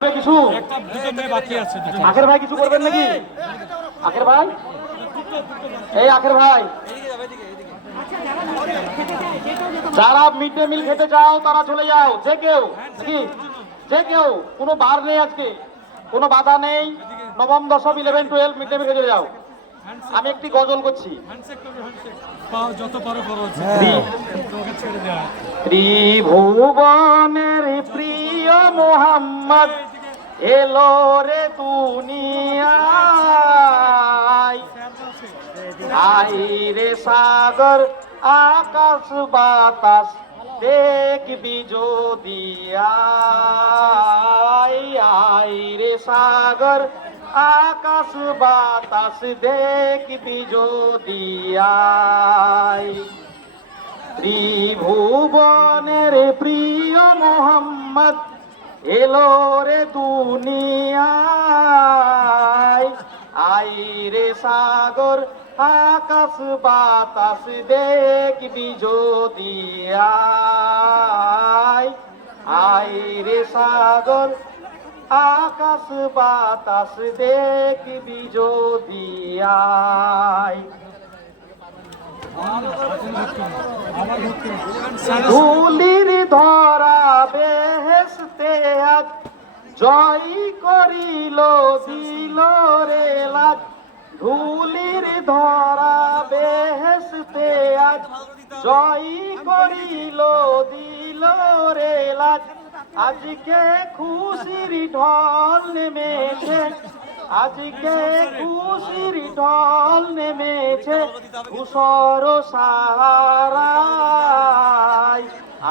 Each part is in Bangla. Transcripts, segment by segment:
কিছু আখের ভাই কিছু করবেন নাকি? আখের ভাই, এই আখের ভাই, যারা মিড ডে মিল খেতে চাও তারা চলে যাও। যে কেউ কি, যে কেউ, কোনো বার নেই আজকে, কোনো বাধা নেই। নবম, দশম, 11, 12 মিড ডে মিল খেতে যাও। আমি একটি গজল করছি। ত্রিভুবনের প্রিয় মোহাম্মদ এলো রে দুনিয়ায়, আই রে সাগর আকাশ বাতাস দেখবি যদি আই রে সাগর আকাশ বাতাস দেখবি যদি আই। ত্রিভুবনের প্রিয় মোহাম্মদ এলো রে দুনিয়ায়, আই রে সাগর আকাশ বাতাস দেখবি যদি আই রে সাগর আকাশ বাতাস দেখবি যদি আই। ধুলির ধরা বেহেশতে আজ জয় করিল দিল রে লাজ। ধুলির ধরা বেহেশতে আজ জয় করিল দিল রে লাজ। আজকে খুশির ঢল নেমেছে, আজকে খুশির ঢল নেমেছে ধূসর সাহারায়।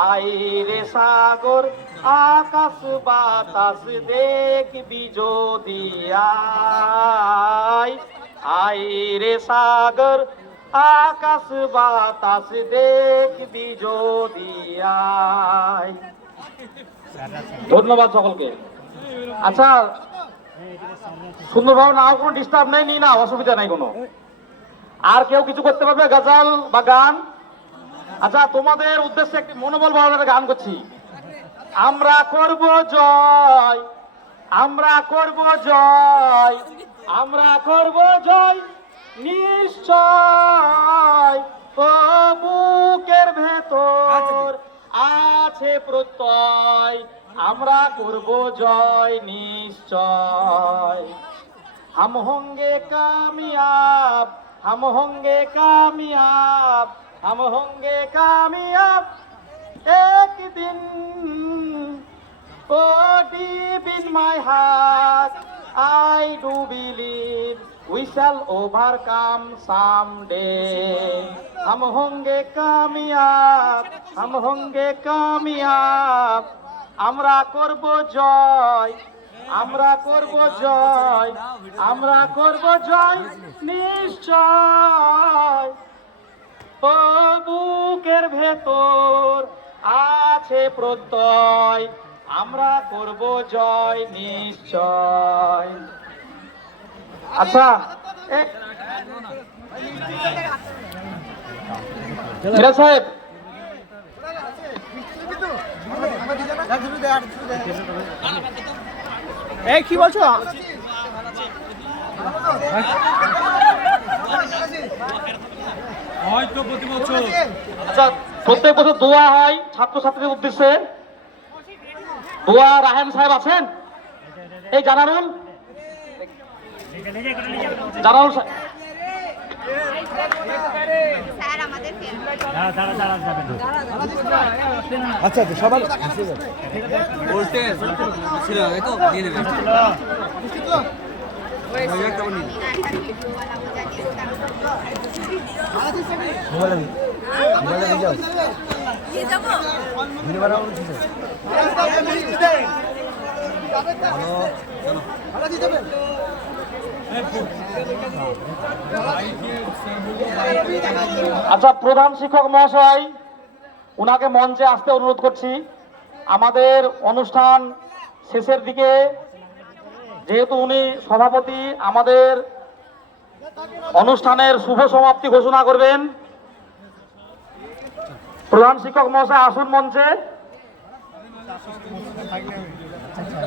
আই রে সাগর আকাশ বাতাস দেখবি যদি আই রে সাগর আকাশ বাতাস দেখবি যদি আই। ধন্যবাদ সকলকে। আচ্ছা, সুন্দরভাবে নাও, কোনো ডিস্টার্ব নেই, নি না, অসুবিধা নাই কোনো। আর কেউ কিছু করতে পারবে গজল বা গান? আচ্ছা, তোমাদের উদ্দেশ্যে একটি মনোবল বাড়ানোর গান করছি। আমরা করব জয়, আমরা করব জয়, আমরা করব জয় নিশ্চয়। বুকের ভেতর আছে প্রত্যয়, আমরা করব জয় নিশ্চয়। हम होंगे कामयाब, हम होंगे कामयाब, हम होंगे कामयाब एक दिन। Oh, deep in my heart I do believe we shall overcome someday. हम होंगे कामयाब, हम होंगे कामयाब, আমরা করব জয়, আমরা করব জয়, আমরা করব জয় নিশ্চয়। ও বুকের ভেতর আছে প্রত্যয়, আমরা করব জয় নিশ্চয়। আচ্ছা, মিরা সাহেব, এই কি বলছো? হয়তো প্রতি বছর, আচ্ছা, প্রত্যেক বছর দোয়া হয় ছাত্রছাত্রীদের উদ্দেশ্যে। দোয়া রাহেন সাহেব আছেন? এই জানারুল, জানারুল সাহেব। আচ্ছা, সবাই আচ্ছা, প্রধান শিক্ষক মহাশয়, উনাকে মঞ্চে আসতে অনুরোধ করছি। আমাদের অনুষ্ঠান শেষের দিকে, যেহেতু উনি সভাপতি, আমাদের অনুষ্ঠানের শুভ সমাপ্তি ঘোষণা করবেন। প্রধান শিক্ষক মহাশয় আসুন মঞ্চে। আচ্ছা